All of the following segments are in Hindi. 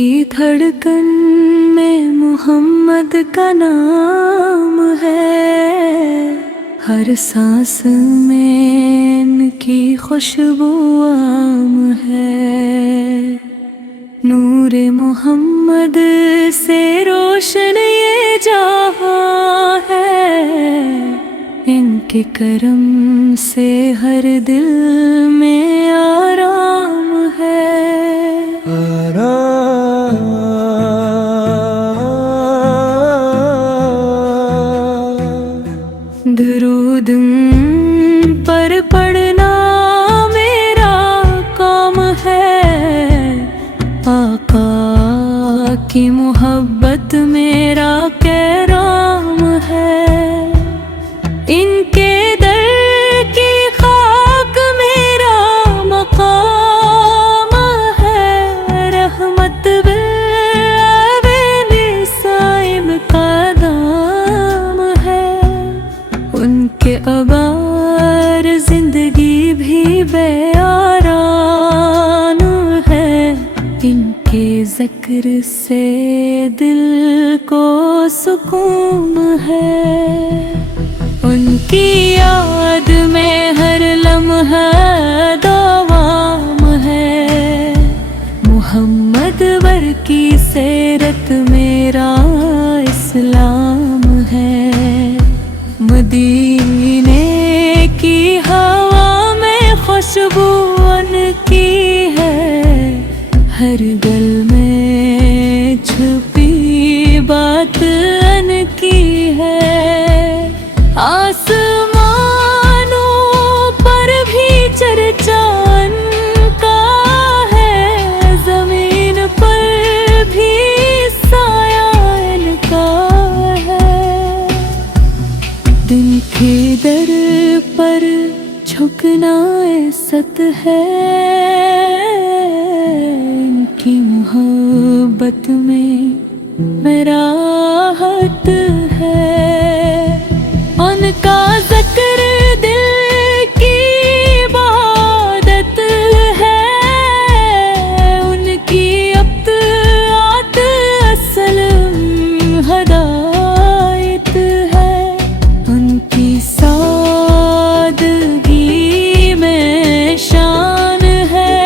की धड़कन में मोहम्मद का नाम है। हर सांस में इनकी खुशबू आम है। नूर मोहम्मद से रोशन ये जहां है। इनके करम से हर दिल में आराम है। दरूद पर पढ़ना मेरा काम है। आका की मोहब्बत मेरा कैराम है। इनके दर की खाक मेरा मकाम है। रहमत साहिब का दाम है। उनके अबार जिंदगी भी बेआराम है। इनके ज़िक्र से दिल को सुकून है। उनकी याद में हर लम्हा दवाम है। मोहम्मद वर की सीरत मेरा इस्लाम है। मदीने की हवा में खुशबू उनकी है। हर गल में छुपी बात उनकी है। आसमानों पर भी चर्चा उनका है। जमीन पर भी साया इनका है। दिन के दर पर झुकना इज्जत है। इनकी मोहब्बत में राहत है। उनका ज़िक्र दिल की इबादत है। उनकी अत्आत असल हदायत है। उनकी सादगी में शान है।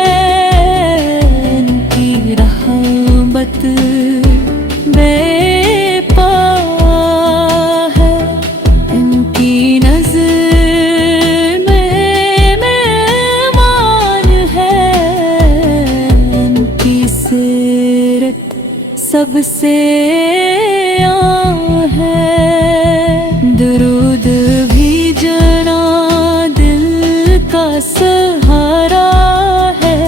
इनकी रहमत सबसे है। दरूद भी जना दिल का सहारा है।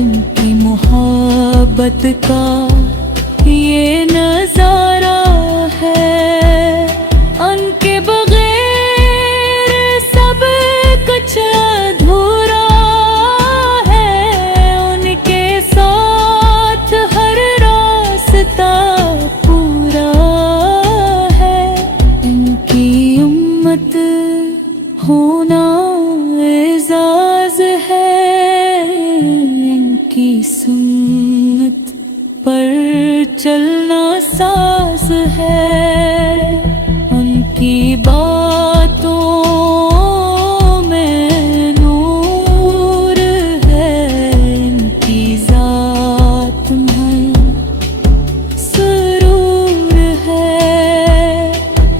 इनकी मोहब्बत का ये नजारा है। उनके बगैर सब कुछ अधूरा है। उनके साथ हर पूरा है। इनकी उम्मत होना एजाज है। इनकी सुन्नत पर चलना साज है। उनकी बातों में नूर है। इनकी जात में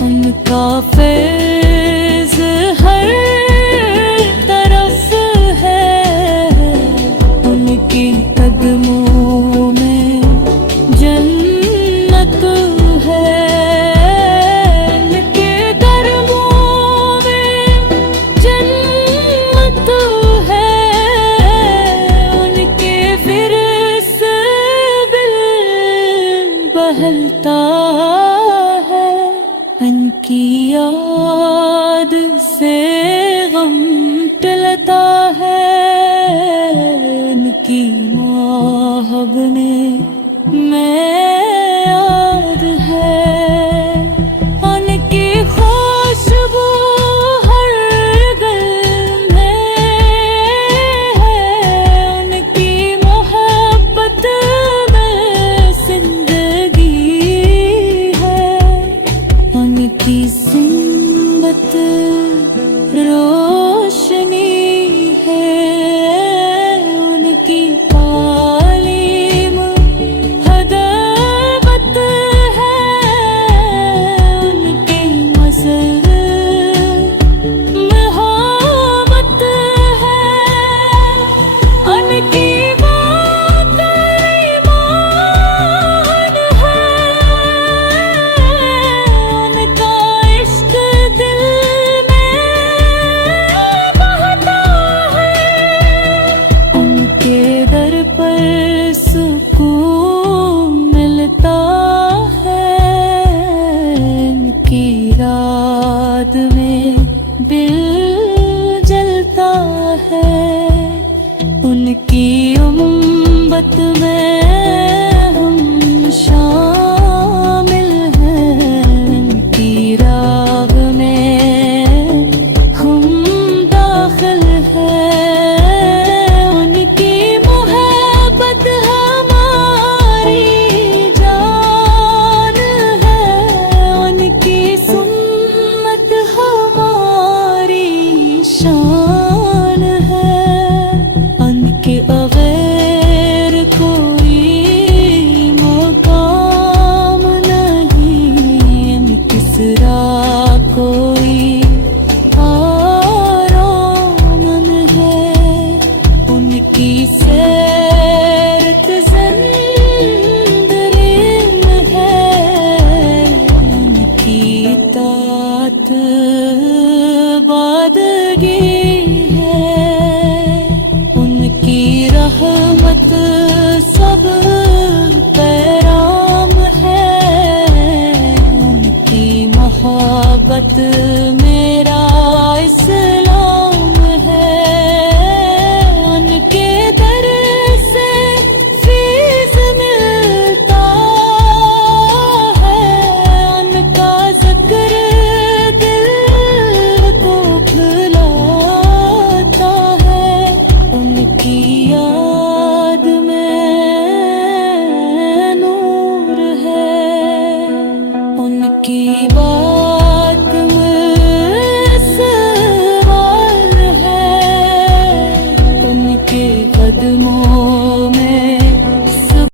उनका फैज़ हर तरफ है। उनके कदमों में जन्नत है। उनके कदमों में जन्नत है। उनके फिरस बिल बहलता है। उनकी याद से गम टलता है। उनकी मोहब्बत में